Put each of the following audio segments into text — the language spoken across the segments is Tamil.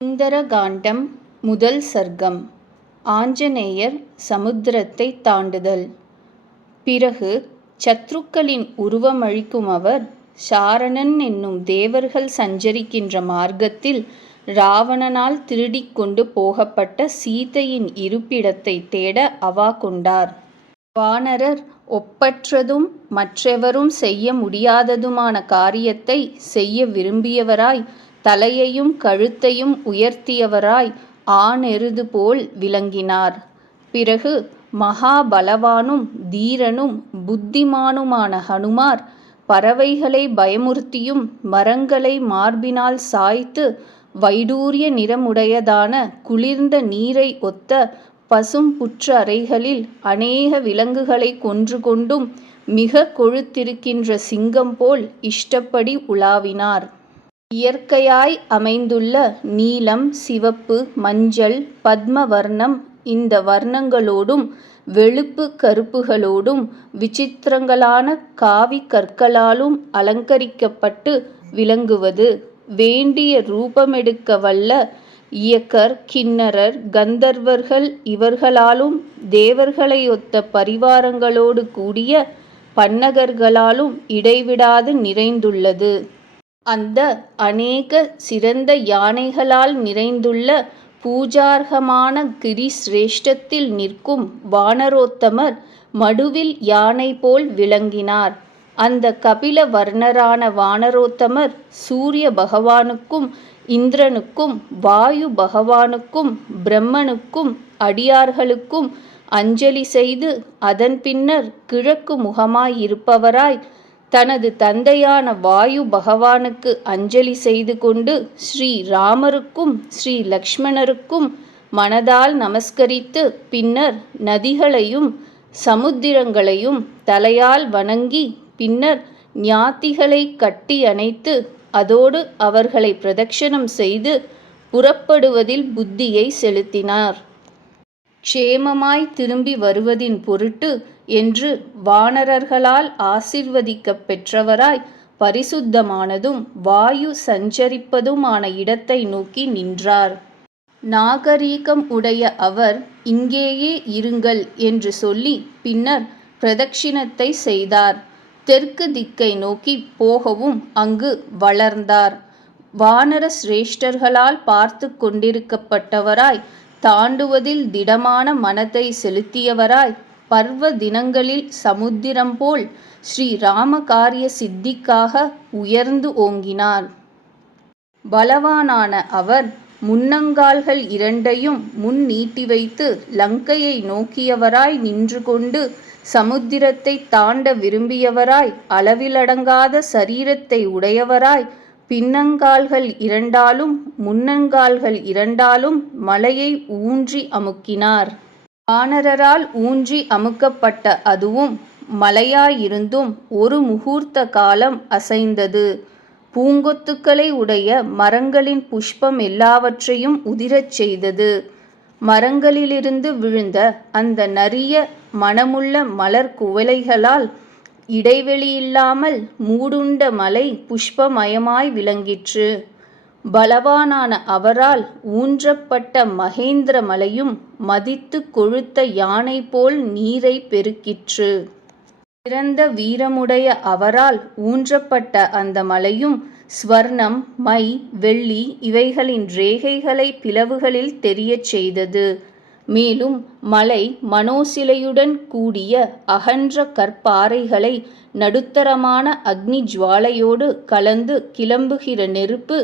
சுந்தரகாண்டம் முதல் சர்க்கம். ஆஞ்சநேயர் சமுத்திரத்தை தாண்டுதல். பிறகு சத்ருக்களின் உருவமழிக்கும் அவர் சாரணன் என்னும் தேவர்கள் சஞ்சரிக்கின்ற மார்க்கத்தில் இராவணனால் திருடிக் கொண்டு போகப்பட்ட சீதையின் இருப்பிடத்தை தேட அவா கொண்டார். வானரர் ஒப்பற்றதும் மற்றெவரும் செய்ய முடியாததுமான காரியத்தை செய்ய விரும்பியவராய் தலையையும் கழுத்தையும் உயர்த்தியவராய் ஆணெருது போல் விளங்கினார். பிறகு மகாபலவானும் தீரனும் புத்திமானுமான ஹனுமார் பறவைகளை பயமுறுத்தியும் மரங்களை மார்பினால் சாய்த்து வைடூரிய நிறமுடையதான குளிர்ந்த நீரை ஒத்த பசும் புற்று அறைகளில் அநேக விலங்குகளை கொன்று கொண்டும் மிக கொழுத்திருக்கின்ற சிங்கம் போல் இஷ்டப்படி உலாவினார். இயற்கையாய் அமைந்துள்ள நீலம், சிவப்பு, மஞ்சள், பத்ம வர்ணம் இந்த வர்ணங்களோடும் வெளுப்பு கருப்புகளோடும் விசித்திரங்களான காவி கற்களாலும் அலங்கரிக்கப்பட்டு விளங்குவது, வேண்டிய ரூபமெடுக்க வல்ல இயக்கர், கிண்ணரர், கந்தர்வர்கள் இவர்களாலும் தேவர்களையொத்த பரிவாரங்களோடு கூடிய பன்னகர்களாலும் இடைவிடாது நிறைந்துள்ளது. அந்த அநேக சிறந்த யானைகளால் நிறைந்துள்ள பூஜார்ஹமான கிரிசிரேஷ்டத்தில் நிற்கும் வானரோத்தமர் மடுவில் யானை போல் விளங்கினார். அந்த கபில வர்ணரான வானரோத்தமர் சூரிய பகவானுக்கும் இந்திரனுக்கும் வாயு பகவானுக்கும் பிரம்மனுக்கும் அடியார்களுக்கும் அஞ்சலி செய்து அதன் பின்னர் கிழக்கு முகமாயிருப்பவராய் தனது தந்தையான வாயு பகவானுக்கு அஞ்சலி செய்து கொண்டு ஸ்ரீ ராமருக்கும் ஸ்ரீ லக்ஷ்மணருக்கும் மனதால் நமஸ்கரித்து பின்னர் நதிகளையும் சமுத்திரங்களையும் தலையால் வணங்கி பின்னர் ஞாத்திகளை கட்டி அணைத்து அதோடு அவர்களை பிரதட்சணம் செய்து புறப்படுவதில் புத்தியை செலுத்தினார். க்ஷேமமாய் திரும்பி வருவதின் பொருட்டு என்று வானரர்களால் ஆசிர்வதிக்கப் பெற்றவராய் பரிசுத்தமானதும் வாயு சஞ்சரிப்பதுமான இடத்தை நோக்கி நின்றார். நாகரீகம் உடைய அவர் இங்கேயே இருங்கள் என்று சொல்லி பின்னர் பிரதட்சிணத்தை செய்தார். தெற்கு திக்கை நோக்கி போகவும் அங்கு வளர்ந்தார். வானர சிரேஷ்டர்களால் பார்த்து கொண்டிருக்கப்பட்டவராய் தாண்டுவதில் திடமான மனத்தை செலுத்தியவராய் பர்வ தினங்களில் சமுத்திரம் போல் ஸ்ரீ ராமகாரிய சித்திக்காக உயர்ந்து ஓங்கினார். பலவானான அவர் முன்னங்கால்கள் இரண்டையும் முன் நீட்டி வைத்து லங்கையை நோக்கியவராய் நின்று கொண்டு சமுத்திரத்தை தாண்ட விரும்பியவராய் அளவிலடங்காத சரீரத்தை உடையவராய் பின்னங்கால்கள் இரண்டாலும் முன்னங்கால்கள் இரண்டாலும் மலையை ஊன்றி அமுக்கினார். வானரரால் ஊன்றி அமுக்கப்பட்ட அதுவும் மலையாயிருந்தும் ஒரு முகூர்த்த காலம் அசைந்தது. பூங்கொத்துக்களை உடைய மரங்களின் புஷ்பம் எல்லாவற்றையும் உதிரச் செய்தது. மரங்களிலிருந்து விழுந்த அந்த நரிய மணமுள்ள மலர் குவளைகளால் இடைவெளியில்லாமல் மூடுண்ட மலை புஷ்பமயமாய் விளங்கிற்று. பலவானான அவரால் ஊன்றப்பட்ட மகேந்திர மலையும் மதித்து கொழுத்த யானை போல் நீரை பெருக்கிற்று. சிறந்த வீரமுடைய அவரால் ஊன்றப்பட்ட அந்த மலையும் ஸ்வர்ணம், மை, வெள்ளி இவைகளின் ரேகைகளை பிளவுகளில் தெரியச் செய்தது. மேலும் மலை மனோசிலையுடன் கூடிய அகன்ற கற்பாறைகளை நடுத்தரமான அக்னி ஜுவாலையோடு கலந்து கிளம்புகிற நெருப்பு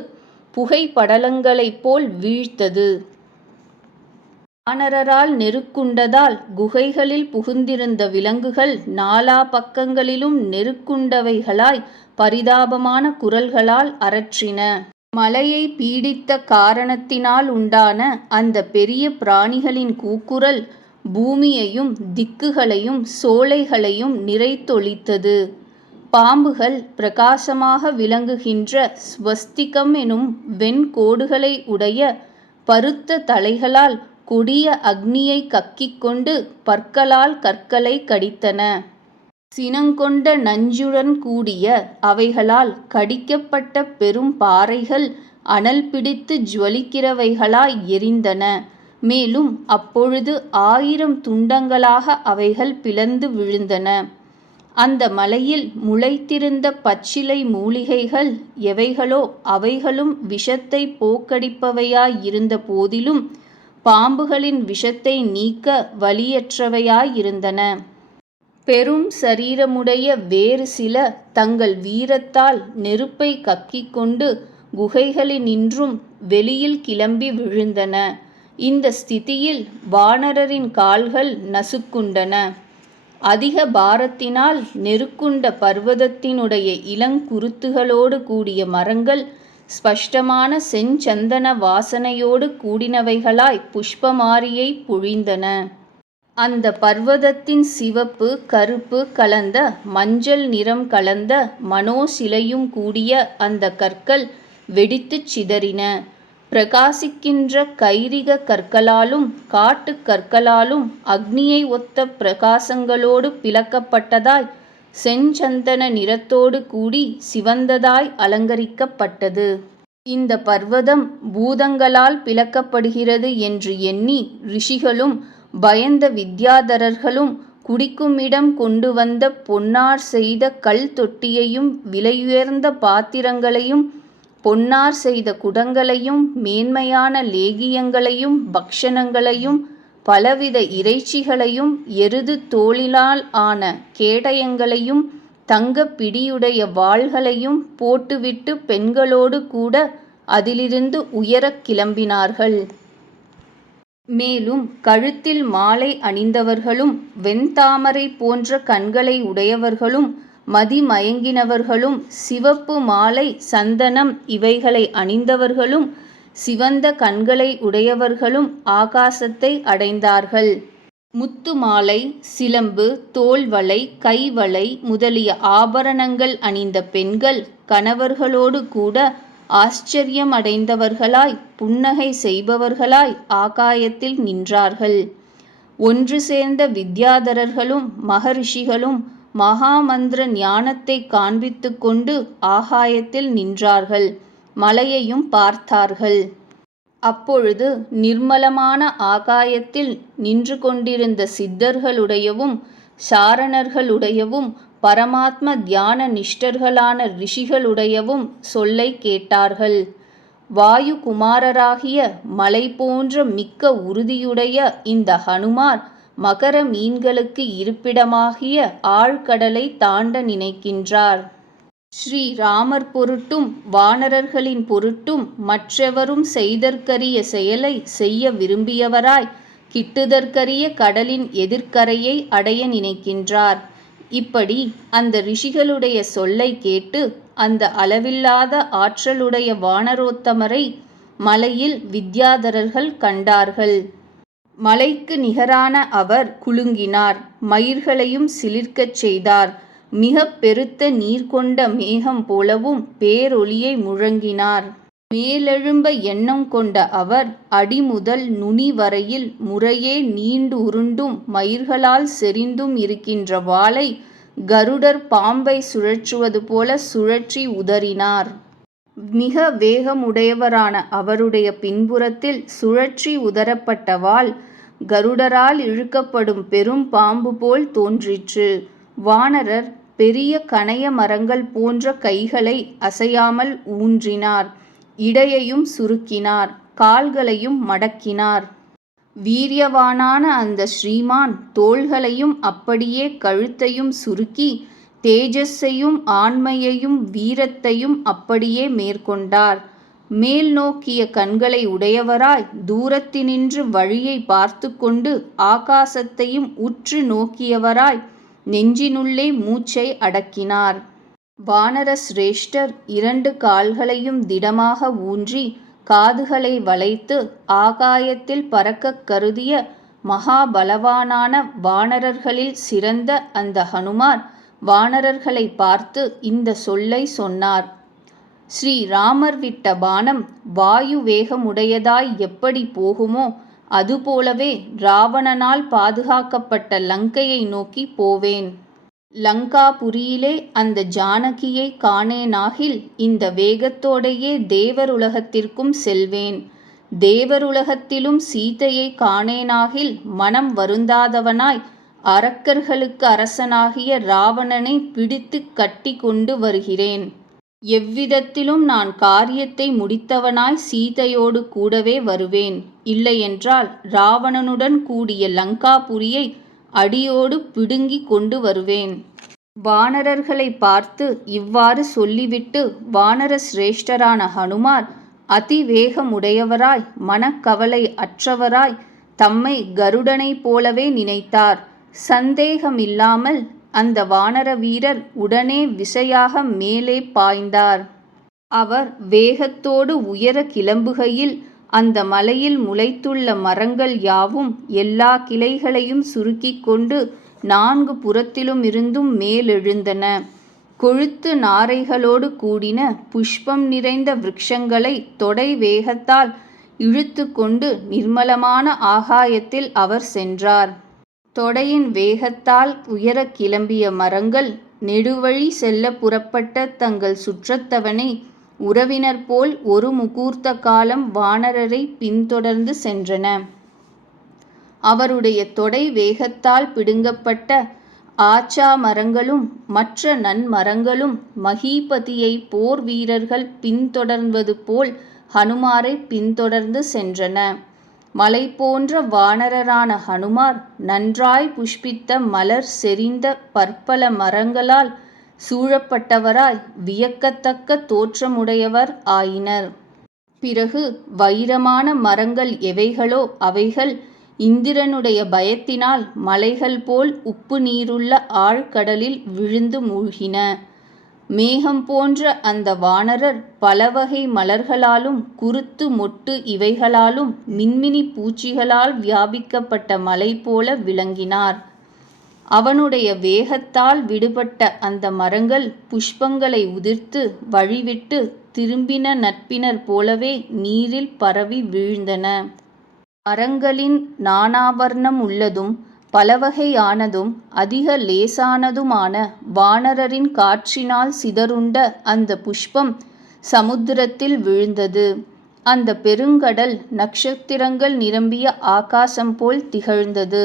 புகைப்படலங்களைப் போல் வீழ்த்தது. வானரரால் நெருக்குண்டதால் குகைகளில் புகுந்திருந்த விலங்குகள் நாலா பக்கங்களிலும் நெருக்குண்டவைகளாய் பரிதாபமான குரல்களால் அரற்றின. மலையை பீடித்த காரணத்தினால் உண்டான அந்த பெரிய பிராணிகளின் கூக்குரல் பூமியையும் திக்குகளையும் சோலைகளையும் நிறைத்தொழித்தது. பாம்புகள் பிரகாசமாக விளங்குகின்ற ஸ்வஸ்திகம் எனும் வெண்கோடுகளை உடைய பருத்த தலைகளால் கொடிய அக்னியை கக்கிக் கொண்டு பற்களால் கற்களை கடித்தன. சினங்கொண்ட நஞ்சுடன் கூடிய அவைகளால் கடிக்கப்பட்ட பெரும் பாறைகள் அனல் பிடித்து ஜுவலிக்கிறவைகளாய் எரிந்தன. மேலும் அப்பொழுது 1000 துண்டங்களாக அவைகள் பிளந்து விழுந்தன. அந்த மலையில் முளைத்திருந்த பச்சிலை மூலிகைகள் எவைகளோ அவைகளும் விஷத்தை போக்கடிப்பவையாயிருந்த போதிலும் பாம்புகளின் விஷத்தை நீக்க வலியற்றவையாயிருந்தன. பெரும் சரீரமுடைய வேறு சில தங்கள் வீரத்தால் நெருப்பை கக்கிக்கொண்டு குகைகளினின்றும் வெளியில் கிளம்பி விழுந்தன. இந்த ஸ்திதியில் வானரரின் கால்கள் நசுக்குண்டன. அதிக பாரத்தினால் நெருக்குண்ட பர்வதத்தினுடைய இளங்குருத்துகளோடு கூடிய மரங்கள் ஸ்பஷ்டமான செஞ்சந்தன வாசனையோடு கூடினவைகளாய் புஷ்பமாரியை பொழிந்தன. அந்த பர்வதத்தின் சிவப்பு கருப்பு கலந்த மஞ்சள் நிறம் கலந்த மனோசிலையும் கூடிய அந்த கற்கள் வெடித்துச் சிதறின. பிரகாசிக்கின்ற கைரிக கற்களாலும் காட்டுக் கற்களாலும் அக்னியை ஒத்த பிரகாசங்களோடு பிளக்கப்பட்டதாய் செஞ்சந்தன நிறத்தோடு கூடி சிவந்ததாய் அலங்கரிக்கப்பட்டது. இந்த பர்வதம் பூதங்களால் பிளக்கப்படுகிறது என்று எண்ணி ரிஷிகளும் பயந்த வித்யாதரர்களும் குடிக்குமிடம் கொண்டு வந்த பொன்னார் செய்த கல் தொட்டியையும் விலையுயர்ந்த பாத்திரங்களையும் பொன்னார் செய்த குடங்களையும் மேன்மையான லேகியங்களையும் பக்ஷணங்களையும் பலவித இறைச்சிகளையும் எருது தோலினால் ஆன கேடயங்களையும் தங்கப் பிடியுடைய வாள்களையும் போட்டுவிட்டு பெண்களோடு கூட அதிலிருந்து உயரக் கிளம்பினார்கள். மேலும் கழுத்தில் மாலை அணிந்தவர்களும் வெண்தாமரை போன்ற கண்களை உடையவர்களும் மதிமயங்கினவர்களும் சிவப்பு மாலை சந்தனம் இவைகளை அணிந்தவர்களும் சிவந்த கண்களை உடையவர்களும் ஆகாசத்தை அடைந்தார்கள். முத்து மாலை, சிலம்பு, தோள்வளை, கைவளை முதலிய ஆபரணங்கள் அணிந்த பெண்கள் கணவர்களோடு கூட ஆச்சரியம் அடைந்தவர்களாய் புன்னகை செய்பவர்களாய் ஆகாயத்தில் நின்றார்கள். ஒன்று சேர்ந்த வித்யாதரர்களும் மகரிஷிகளும் மகாமந்திர ஞானத்தை காண்பித்து கொண்டு ஆகாயத்தில் நின்றார்கள். மலையையும் பார்த்தார்கள். அப்பொழுது நிர்மலமான ஆகாயத்தில் நின்று கொண்டிருந்த சித்தர்களுடையவும் சாரணர்களுடையவும் பரமாத்ம தியான நிஷ்டர்களான ரிஷிகளுடையவும் சொல்லை கேட்டார்கள். வாயு குமாரராகிய மலை போன்ற மிக்க உறுதியுடைய இந்த ஹனுமார் மகர மீன்களுக்கு இருப்பிடமாகிய ஆழ்கடலை தாண்ட நினைக்கின்றார். ஸ்ரீ ராமர் பொருட்டும் வானரர்களின் பொருட்டும் மற்றெவரும் செய்தற்கரிய செயலை செய்ய விரும்பியவராய் கிட்டுதற்கரிய கடலின் எதிர்க்கரையை அடைய நினைக்கின்றார். இப்படி அந்த ரிஷிகளுடைய சொல்லை கேட்டு அந்த அளவில்லாத ஆற்றலுடைய வானரோத்தமரை மலையில் வித்யாதரர்கள் கண்டார்கள். மலைக்கு நிகரான அவர் குலுங்கினார். மயிர்களையும் சிலிர்க்கச் செய்தார். மிக பெருத்த நீர் கொண்ட மேகம் போலவும் பேரொளியை முழங்கினார். மேலெழும்ப எண்ணம் கொண்ட அவர் அடிமுதல் நுனி வரையில் முறையே நீண்டு உருண்டும் மயிர்களால் செறிந்தும் இருக்கின்ற வாளை கருடர் பாம்பை சுழற்றுவது போல சுழற்றி உதறினார். மிக வேகமுடையவரான அவருடைய பின்புறத்தில் சுழற்றி உதரப்பட்ட வாள் கருடரால் இழுக்கப்படும் பெரும் பாம்பு போல் தோன்றிற்று. வானரர் பெரிய கணைய மரங்கள் போன்ற கைகளை அசையாமல் ஊன்றினார். இடையையும் சுருக்கினார். கால்களையும் மடக்கினார். வீரியவானான அந்த ஸ்ரீமான் தோள்களையும் அப்படியே கழுத்தையும் சுருக்கி தேஜஸையும் ஆண்மையையும் வீரத்தையும் அப்படியே மேற்கொண்டார். மேல் நோக்கிய கண்களை உடையவராய் தூரத்தினின்று வழியை பார்த்து கொண்டு ஆகாசத்தையும் உற்று நோக்கியவராய் நெஞ்சினுள்ளே மூச்சை அடக்கினார். வானர சிரேஷ்டர் 2 கால்களையும் திடமாக ஊன்றி காதுகளை வளைத்து ஆகாயத்தில் பறக்கக் கருதிய மகாபலவானான வானரர்களில் சிறந்த அந்த ஹனுமார் வானரர்களை பார்த்து இந்த சொல்லை சொன்னார். ஸ்ரீராமர் விட்ட பானம் வாயு வேகமுடையதாய் எப்படி போகுமோ அதுபோலவே ராவணனால் பாதுகாக்கப்பட்ட லங்கையை நோக்கி போவேன். லங்காபுரியிலே அந்த ஜானகியை காணேனாகில் இந்த வேகத்தோடையே தேவருலகத்திற்கும் செல்வேன். தேவருலகத்திலும் சீதையை காணேனாகில் மனம் வருந்தாதவனாய் அரக்கர்களுக்கு அரசனாகிய ராவணனை பிடித்து கட்டி கொண்டு வருகிறேன். எவ்விதத்திலும் நான் காரியத்தை முடித்தவனாய் சீதையோடு கூடவே வருவேன். இல்லையென்றால் ராவணனுடன் கூடிய லங்காபுரியை அடியோடு பிடுங்கி கொண்டு வருவேன். வானரர்களை பார்த்து இவ்வாறு சொல்லிவிட்டு வானர சிரேஷ்டரான ஹனுமார் அதிவேகமுடையவராய் மனக்கவலை அற்றவராய் தம்மை கருடனைப் போலவே நினைத்தார். சந்தேகமில்லாமல் அந்த வானர வீரர் உடனே விசையாக மேலே பாய்ந்தார். அவர் வேகத்தோடு உயர கிளம்புகையில் அந்த மலையில் முளைத்துள்ள மரங்கள் யாவும் எல்லா கிளைகளையும் சுருக்கிக் கொண்டு 4 புறத்திலுமிருந்தும் மேலெழுந்தன. கொழுத்து நாரைகளோடு கூடின புஷ்பம் நிறைந்த விருட்சங்களை தொடை வேகத்தால் இழுத்து கொண்டு நிர்மலமான ஆகாயத்தில் அவர் சென்றார். தொடையின் வேகத்தால் உயர கிளம்பிய மரங்கள் நெடுவழி செல்ல புறப்பட்ட தங்கள் சுற்றத்தவனை உறவினர் போல் ஒரு முகூர்த்த காலம் வானரரை பின்தொடர்ந்து சென்றன. அவருடைய தொடை வேகத்தால் பிடுங்கப்பட்ட ஆச்சா மரங்களும் மற்ற நன்மரங்களும் மகீபதியை போர் வீரர்கள் பின்தொடர்வது போல் ஹனுமாரை பின்தொடர்ந்து சென்றன. மலை போன்ற வானரரான ஹனுமார் நன்றாய் புஷ்பித்த மலர் செறிந்த பற்பல மரங்களால் சூழப்பட்டவராய் வியக்கத்தக்க தோற்றமுடையவர் ஆயினர். பிறகு வைரமான மரங்கள் எவைகளோ அவைகள் இந்திரனுடைய பயத்தினால் மலைகள் போல் உப்பு நீருள்ள ஆழ்கடலில் விழுந்து மூழ்கின. மேகம் போன்ற அந்த வானரர் பலவகை மலர்களாலும் குருத்து மொட்டு இவைகளாலும் மின்மினி பூச்சிகளால் வியாபிக்கப்பட்ட மலை போல விளங்கினார். அவனுடைய வேகத்தால் விடுபட்ட அந்த மரங்கள் புஷ்பங்களை உதிர்த்து வழிவிட்டு திரும்பின நட்பினர் போலவே நீரில் பரவி வீழ்ந்தன. மரங்களின் நானாவர்ணம் உள்ளதும் பலவகையானதும் அதிக லேசானதுமான வானரரின் காற்றினால் சிதறுண்ட அந்த புஷ்பம் சமுத்திரத்தில் விழுந்தது. அந்த பெருங்கடல் நட்சத்திரங்கள் நிரம்பிய ஆகாசம் போல் திகழ்ந்தது.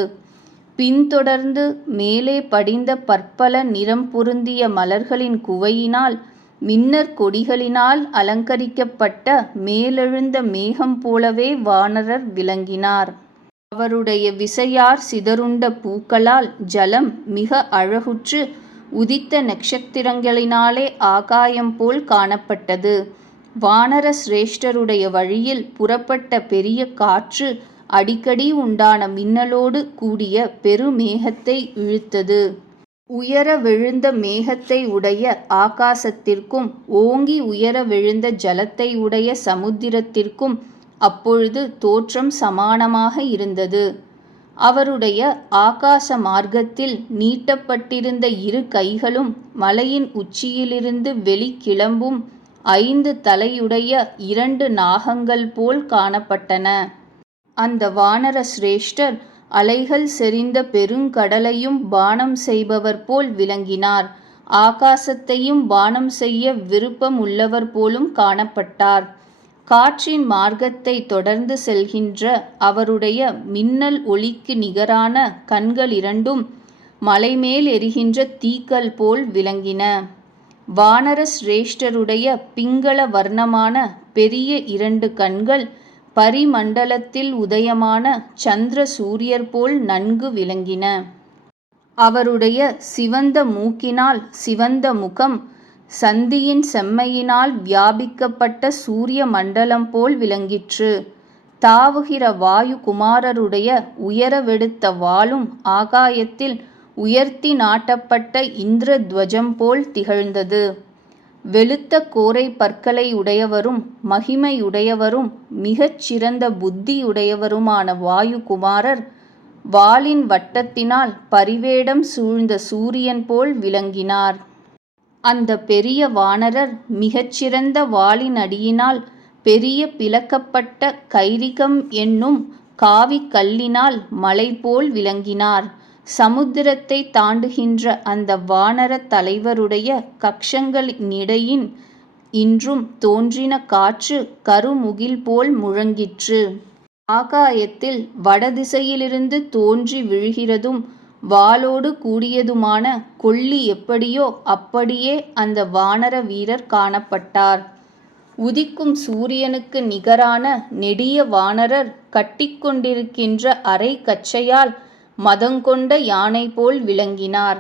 பின்தொடர்ந்து மேலே படிந்த பற்பல நிறம் பொருந்திய மலர்களின் குவையினால் மின்னற் கொடிகளினால் அலங்கரிக்கப்பட்ட மேலெழுந்த மேகம் போலவே வானரர் விளங்கினார். அவருடைய விசையார் சிதறுண்ட பூக்களால் ஜலம் மிக அழகுற்று உதித்த நட்சத்திரங்களினாலே ஆகாயம் போல் காணப்பட்டது. வானர சிரேஷ்டருடைய வழியில் புறப்பட்ட பெரிய காற்று அடிக்கடி உண்டான மின்னலோடு கூடிய பெருமேகத்தை இழுத்தது. உயர விழுந்த மேகத்தை உடைய ஆகாசத்திற்கும் ஓங்கி உயர விழுந்த ஜலத்தை உடைய சமுத்திரத்திற்கும் அப்பொழுது தோற்றம் சமானமாக இருந்தது. அவருடைய ஆகாச மார்க்கத்தில் நீட்டப்பட்டிருந்த 2 கைகளும் மலையின் உச்சியிலிருந்து வெளிக்கிளம்பும் 5 தலையுடைய 2 நாகங்கள் போல் காணப்பட்டன. அந்த வானர சிரேஷ்டர் அலைகள் செறிந்த பெருங்கடலையும் பானம் செய்பவர் போல் விளங்கினார். ஆகாசத்தையும் பானம் செய்ய விருப்பம் உள்ளவர் போலும் காணப்பட்டார். காற்றின் மார்க்கத்தை தொடர்ந்து செல்கின்ற அவருடைய மின்னல் ஒளிக்கு நிகரான கண்கள் 2ம் மலைமேல் எரிகின்ற தீக்கல் போல் விளங்கின. வானர சிரேஷ்டருடைய பிங்கள வர்ணமான பெரிய 2 கண்கள் பரிமண்டலத்தில் உதயமான சந்திர சூரியர் போல் நன்கு விளங்கின. அவருடைய சிவந்த மூக்கினால் சிவந்த முகம் சந்தியின் செம்மையினால் வியாபிக்கப்பட்ட சூரிய மண்டலம் போல் விளங்கிற்று. தாவுகிற வாயு குமாரருடைய உயரவெடுத்த வாளும் ஆகாயத்தில் உயர்த்தி நாட்டப்பட்ட இந்திர துவஜம் போல் திகழ்ந்தது. வெளுத்த கோரை பற்களை உடையவரும் மகிமையுடையவரும் மிகச் சிறந்த புத்தியுடையவருமான வாயுகுமாரர் வாளின் வட்டத்தினால் பரிவேடம் சூழ்ந்த சூரியன் போல் விளங்கினார். அந்த பெரிய வானரர் மிகச்சிறந்த வாளின் அடியினால் பெரிய பிளக்கப்பட்ட கைரிகம் என்னும் காவிக் கல்லினால் மலை போல் விளங்கினார். சமுத்திரத்தை தாண்டுகின்ற அந்த வானரத் தலைவருடைய கக்ஷங்களினிடையின் இன்றும் தோன்றின காற்று கருமுகில் போல் முழங்கிற்று. ஆகாயத்தில் வடதிசையிலிருந்து தோன்றி விழுகிறதும் வாளோடு கூடியதுமான கொள்ளி எப்படியோ அப்படியே அந்த வானர வீரர் காணப்பட்டார். உதிக்கும் சூரியனுக்கு நிகரான நெடிய வானரர் கட்டிக்கொண்டிருக்கின்ற அரை கச்சையால் மதங்கொண்ட யானை போல் விளங்கினார்.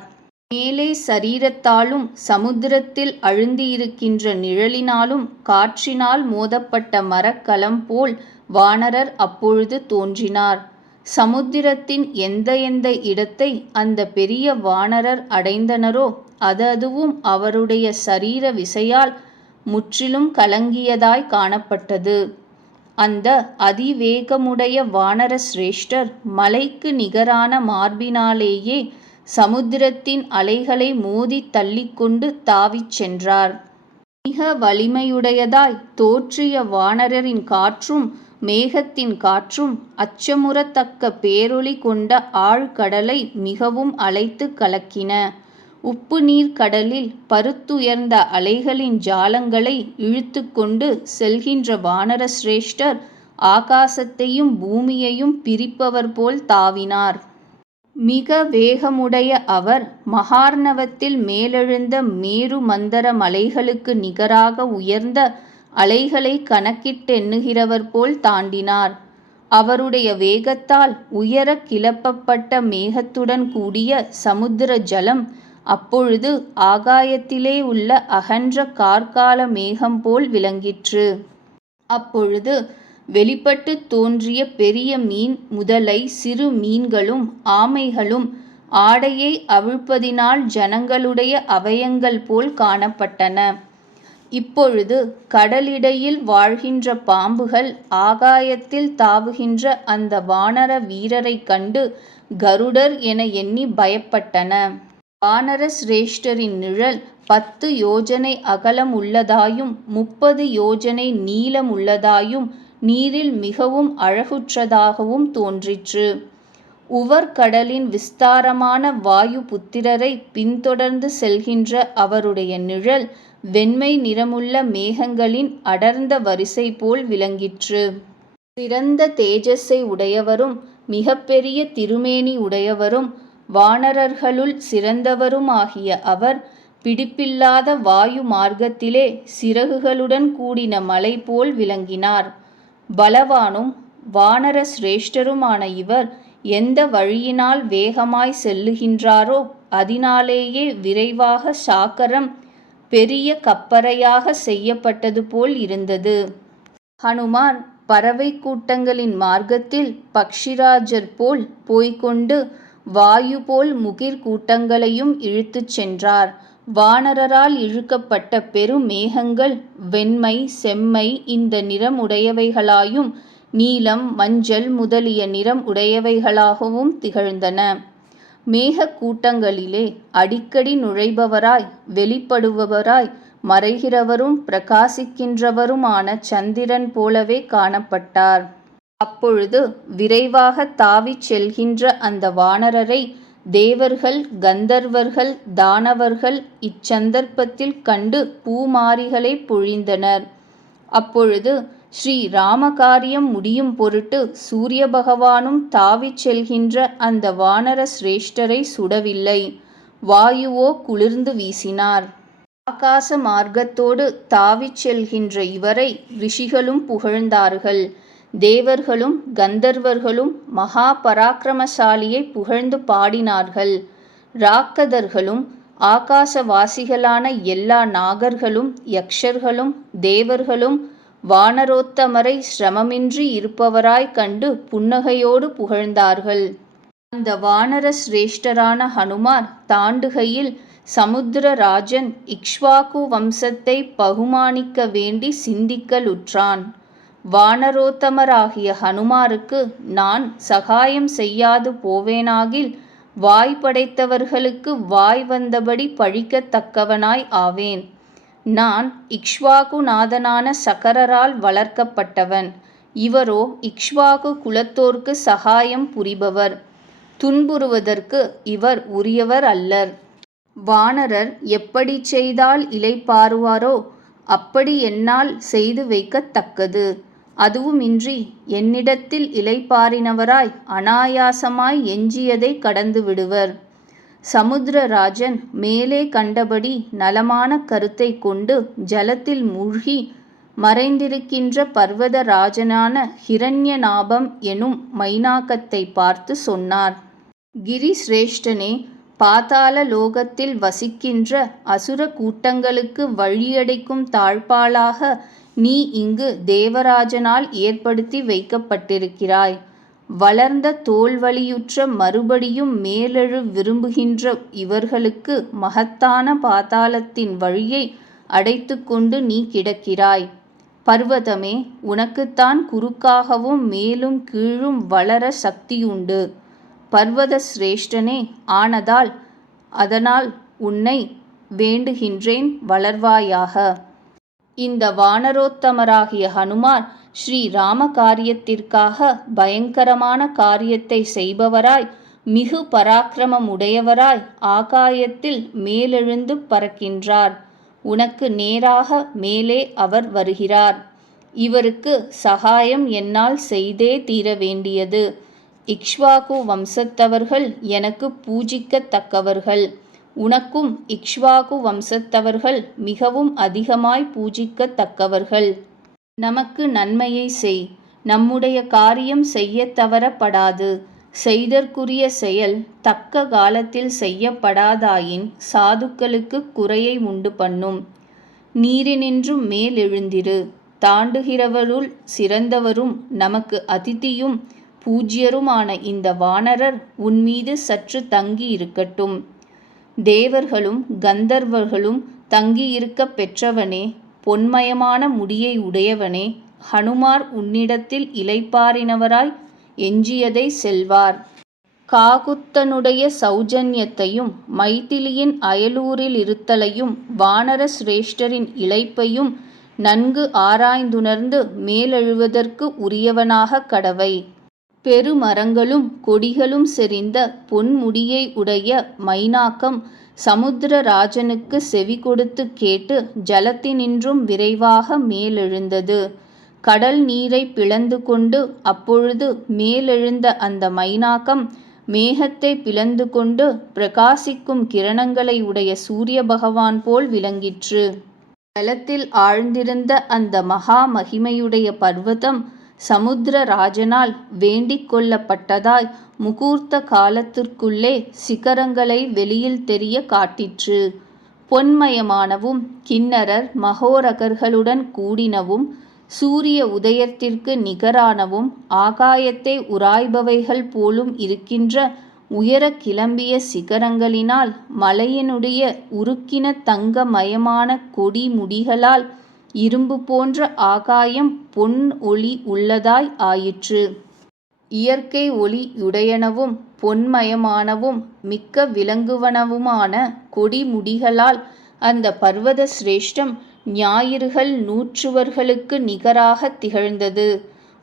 மேலே சரீரத்தாலும் சமுத்திரத்தில் அழுந்தியிருக்கின்ற நிழலினாலும் காற்றினால் மோதப்பட்ட மரக்கலம் போல் வானரர் அப்பொழுது தோன்றினார். சமுத்திரத்தின் எந்த எந்த இடத்தை அந்த பெரிய வானரர் அடைந்தனரோ அதுவும் அவருடைய சரீர விசையால் முற்றிலும் கலங்கியதாய் காணப்பட்டது. அந்த அதிவேகமுடைய வானர சிரேஷ்டர் மலைக்கு நிகரான மார்பினாலேயே சமுத்திரத்தின் அலைகளை மோதி தள்ளிக்கொண்டு தாவிச் சென்றார். மிக வலிமையுடையதாய் தோற்றிய வானரரின் காற்றும் மேகத்தின் காற்றும் அச்சமுறத்தக்க பேரொளி கொண்ட ஆழ்கடலை மிகவும் அலைத்து கலக்கின. உப்பு நீர் கடலில் பருத்துயர்ந்த அலைகளின் ஜாலங்களை இழுத்து கொண்டு செல்கின்ற வானர சிரேஷ்டர் ஆகாசத்தையும் பூமியையும் பிரிப்பவர் போல் தாவினார். மிக வேகமுடைய அவர் மகார்ணவத்தில் மேலெழுந்த மேரு மந்தர மலைகளுக்கு நிகராக உயர்ந்த அலைகளை கணக்கிட்டெண்ணுகிறவர் போல் தாண்டினார். அவருடைய வேகத்தால் உயர கிளப்பப்பட்ட மேகத்துடன் கூடிய சமுத்திர ஜலம் அப்பொழுது ஆகாயத்திலே உள்ள அகன்ற கார்கால மேகம் போல் விளங்கிற்று. அப்பொழுது வெளிப்பட்டு தோன்றிய பெரிய மீன் முதலை சிறு மீன்களும் ஆமைகளும் ஆடையை அவிழ்ப்பதினால் ஜனங்களுடைய அவயங்கள் போல் காணப்பட்டன. இப்பொழுது கடலிடையில் வாழ்கின்ற பாம்புகள் ஆகாயத்தில் தாவுகின்ற அந்த வானர வீரரைக் கண்டு கருடர் என எண்ணி பயப்பட்டன. வானர சிரேஷ்டரின் நிழல் 10 யோஜனை அகலம் உள்ளதாயும் 30 யோஜனை நீளம் உள்ளதாயும் நீரில் மிகவும் அழகுற்றதாகவும் தோன்றிற்று. உவர்கடலின் விஸ்தாரமான வாயு புத்திரரை பின்தொடர்ந்து செல்கின்ற அவருடைய நிழல் வெண்மை நிறமுள்ள மேகங்களின் அடர்ந்த வரிசை போல் விளங்கிற்று. சிறந்த தேஜஸை உடையவரும் மிகப்பெரிய திருமேனி உடையவரும் வானரர்களுள் சிறந்தவருமாகிய அவர் பிடிப்பில்லாத வாயு மார்க்கத்திலே சிறகுகளுடன் கூடின மலை போல் விளங்கினார். பலவானும் வானர சிரேஷ்டருமான இவர் எந்த வழியினால் வேகமாய் செல்லுகின்றாரோ அதனாலேயே விரைவாக சாக்கரம் பெரிய கப்பறையாக செய்யப்பட்டது போல் இருந்தது. ஹனுமான் பறவை கூட்டங்களின் மார்க்கத்தில் பக்ஷிராஜர் போல் போய்கொண்டு வாயு போல் முகிர் கூட்டங்களையும் இழுத்துச் சென்றார். வானரரால் இழுக்கப்பட்ட பெரும் மேகங்கள் வெண்மை செம்மை இந்த நிறம் உடையவைகளாயும் நீலம் மஞ்சள் முதலிய நிறம் உடையவைகளாகவும் திகழ்ந்தன. மேக கூட்டங்களிலே அடிக்கடி நுழைபவராய் வெளிப்படுபவராய் மறைகிறவரும் பிரகாசிக்கின்றவருமான சந்திரன் போலவே காணப்பட்டார். அப்பொழுது விரைவாக தாவிச் செல்கின்ற அந்த வானரரை தேவர்கள் கந்தர்வர்கள் தானவர்கள் இச்சந்தர்ப்பத்தில் கண்டு பூமாரிகளை பொழிந்தனர். அப்பொழுது ஸ்ரீ ராமகாரியம் முடியும் பொருட்டு சூரிய பகவானும் தாவிச் செல்கின்ற அந்த வானர சிரேஷ்டரை சுடவில்லை. வாயுவோ குளிர்ந்து வீசினார். ஆகாச மார்க்கத்தோடு தாவிச் செல்கின்ற இவரை ரிஷிகளும் புகழ்ந்தார்கள். தேவர்களும் கந்தர்வர்களும் மகா பராக்கிரமசாலியை புகழ்ந்து பாடினார்கள். ராக்கதர்களும் ஆகாசவாசிகளான எல்லா நாகர்களும் யக்ஷர்களும் தேவர்களும் வானரோத்தமரை சிரமமின்றி இருப்பவராய் கண்டு புன்னகையோடு புகழ்ந்தார்கள். அந்த வானர சிரேஷ்டரான ஹனுமார் தாண்டுகையில் சமுத்திரராஜன் இக்ஷ்வாகு வம்சத்தை பகுமானிக்க வேண்டி சிந்திக்கலுற்றான். வானரோத்தமராகிய ஹனுமாருக்கு நான் சகாயம் செய்யாது போவேனாகில் வாய் படைத்தவர்களுக்கு வாய் வந்தபடி பழிக்கத்தக்கவனாய் ஆவேன். நான் இக்ஷ்வாகு நாதனான சகரரால் வளர்க்கப்பட்டவன். இவரோ இக்ஷ்வாகு குலத்தோர்க்கு சகாயம் புரிபவர். துன்புறுவதற்கு இவர் உரியவர் அல்லர். வானரர் எப்படி செய்தால் இளைப்பாறுவாரோ அப்படி என்னால் செய்து வைக்கத்தக்கது. அதுவுமின்றி என்னிடத்தில் இளைப்பாறினவராய் அனாயாசமாய் எஞ்சியதை கடந்து விடுவர். சமுத்திரராஜன் மேலே கண்டபடி நலமான கருத்தை கொண்டு ஜலத்தில் மூழ்கி மறைந்திருக்கின்ற பர்வதராஜனான ஹிரண்யநாபம் எனும் மைனாகத்தை பார்த்து சொன்னார். கிரி சிரேஷ்டனே, பாதாள லோகத்தில் வசிக்கின்ற அசுர கூட்டங்களுக்கு வழியடைக்கும் தாழ்பாளாக நீ இங்கு தேவராஜனால் ஏற்படுத்தி வைக்கப்பட்டிருக்கிறாய். வளர்ந்த தோல்வலியுற்ற மறுபடியும் மேலெழு விரும்புகின்ற இவர்களுக்கு மகத்தான பாதாளத்தின் வழியை அடைத்து கொண்டு நீ கிடக்கிறாய். பர்வதமே, உனக்குத்தான் குறுக்காகவும் மேலும் கீழும் வளர சக்தியுண்டு. பர்வத சிரேஷ்டனே, அதனால் உன்னை வேண்டுகின்றேன், வளர்வாயாக. இந்த வானரோத்தமராகிய ஹனுமார் ஸ்ரீ ராம காரியத்திற்காக பயங்கரமான காரியத்தை செய்பவராய் மிகு பராக்கிரமமுடையவராய் ஆகாயத்தில் மேலெழுந்து பறக்கின்றார். உனக்கு நேராக மேலே அவர் வருகிறார். இவருக்கு சகாயம் என்னால் செய்தே தீர வேண்டியது. இக்ஷ்வாகு வம்சத்தவர்கள் எனக்கு பூஜிக்கத்தக்கவர்கள். உனக்கும் இக்ஷ்வாகு வம்சத்தவர்கள் மிகவும் அதிகமாய் பூஜிக்கத்தக்கவர்கள். நமக்கு நன்மையை செய். நம்முடைய காரியம் செய்ய தவறப்படாது. செய்தற்குரிய செயல் தக்க காலத்தில் செய்யப்படாதாயின் சாதுக்களுக்கு குறையை உண்டு பண்ணும். நீரினின்றும் மேலெழுந்திரு. தாண்டுகிறவருள் சிறந்தவரும் நமக்கு அதிதியும் பூஜ்யருமான இந்த வானரர் உன்மீது சற்று தங்கி இருக்கட்டும். தேவர்களும் கந்தர்வர்களும் தங்கியிருக்க பெற்றவனே, பொன்மயமான முடியை உடையவனே, ஹனுமார் உன்னிடத்தில் இளைப்பாறினவராய் எஞ்சியதை செல்வார். காகுத்தனுடைய சௌஜன்யத்தையும் மைதிலியின் அயலூரில் இருத்தலையும் வானர சிரேஷ்டரின் இளைப்பையும் நன்கு ஆராய்ந்துணர்ந்து மேலெழுவதற்கு உரியவனாக கடவை. பெருமரங்களும் கொடிகளும் செறிந்த பொன்முடியை உடைய மைனாக்கம் சமுத்திரராஜனுக்கு செவி கொடுத்து கேட்டு ஜலத்தினின்றும் விரைவாக மேலெழுந்தது. கடல் நீரை பிளந்து கொண்டு அப்பொழுது மேலெழுந்த அந்த மைனாக்கம் மேகத்தை பிளந்து கொண்டு பிரகாசிக்கும் கிரணங்களை உடைய சூரிய பகவான் போல் விளங்கிற்று. ஜலத்தில் ஆழ்ந்திருந்த அந்த மகா மகிமையுடைய பர்வதம் சமுத்திரராஜனால் வேண்டிக் கொள்ளப்பட்டதாய் முகூர்த்த காலத்திற்குள்ளே சிகரங்களை வெளியில் தெரிய காட்டிற்று. பொன்மயமானவும் கிண்ணரர் மகோரகர்களுடன் கூடினவும் சூரிய உதயத்திற்கு நிகரானவும் ஆகாயத்தை உராய்பவைகள் போலும் இருக்கின்ற உயர கிளம்பிய சிகரங்களினால் மலையினுடைய உருக்கின தங்கமயமான கொடி முடிகளால் இரும்பு போன்ற ஆகாயம் பொன் ஒளி உள்ளதாய் ஆயிற்று. இயற்கை ஒளியுடையனவும் பொன்மயமானவும் மிக்க விளங்குவனவுமான கொடி முடிகளால் அந்த பர்வத சிரேஷ்டம் ஞாயிறுகள் நூற்றுவர்களுக்கு நிகராக திகழ்ந்தது.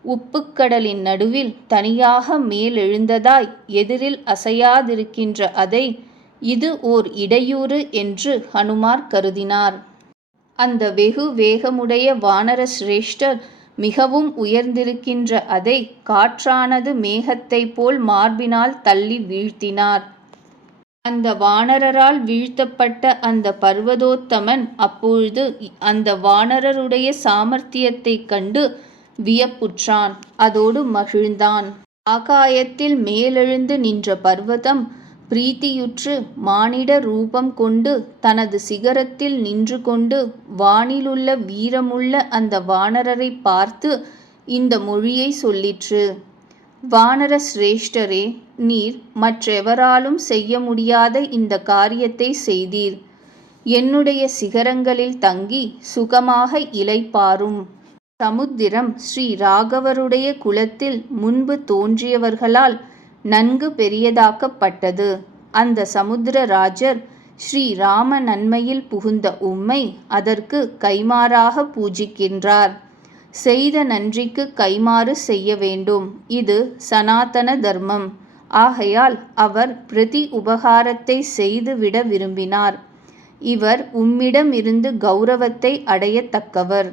உப்புக்கடலின் நடுவில் தனியாக மேலெழுந்ததாய் எதிரில் அசையாதிருக்கின்ற அதை இது ஓர் இடையூறு என்று ஹனுமார் கருதினார். அந்த வெகு வேகமுடைய வானர சிரேஷ்டர் மிகவும் உயர்ந்திருக்கின்ற அதை காற்றானது மேகத்தை போல் மார்பினால் தள்ளி வீழ்த்தினார். அந்த வானரரால் வீழ்த்தப்பட்ட அந்த பர்வதோத்தமன் அப்பொழுது அந்த வானரருடைய சாமர்த்தியத்தைக் கண்டு வியப்புற்றான். அதோடு மகிழ்ந்தான். ஆகாயத்தில் மேலெழுந்து நின்ற பர்வதம் பிரீத்தியுற்று மானிட ரூபம் கொண்டு தனது சிகரத்தில் நின்று கொண்டு வானிலுள்ள வீரமுள்ள அந்த வானரரை பார்த்து இந்த மொழியை சொல்லிற்று. வானர சிரேஷ்டரே, நீர் மற்றெவராலும் செய்ய முடியாத இந்த காரியத்தை செய்தீர். என்னுடைய சிகரங்களில் தங்கி சுகமாக இளைப்பாரும். சமுத்திரம் ஸ்ரீ ராகவருடைய குலத்தில் முன்பு தோன்றியவர்களால் நன்கு பெரியதாக்கப்பட்டது. அந்த சமுத்திரராஜர் ஸ்ரீ ராம நன்மையில் புகுந்த உம்மை அதற்கு கைமாறாக பூஜிக்கின்றார். செய்த நன்றிக்கு கைமாறு செய்ய வேண்டும். இது சனாதன தர்மம். ஆகையால் அவர் பிரதி உபகாரத்தை செய்துவிட விரும்பினார். இவர் உம்மிடமிருந்து கௌரவத்தை அடையத்தக்கவர்.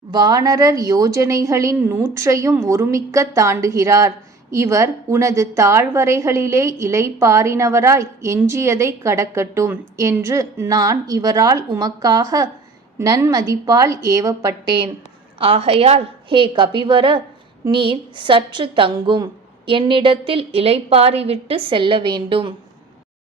வானரர் யோஜனைகளின் 100ஐயும் ஒருமிக்கத் தாண்டுகிறார். இவர் உனது தாழ்வரைகளிலே இளைப்பாறினவராய் எஞ்சியதைக் கடக்கட்டும் என்று நான் இவரால் உமக்காக நன்மதிப்பால் ஏவப்பட்டேன். ஆகையால் ஹே கபிவர, நீர் சற்று தங்கும். என்னிடத்தில் இளைப்பாறிவிட்டு செல்ல வேண்டும்.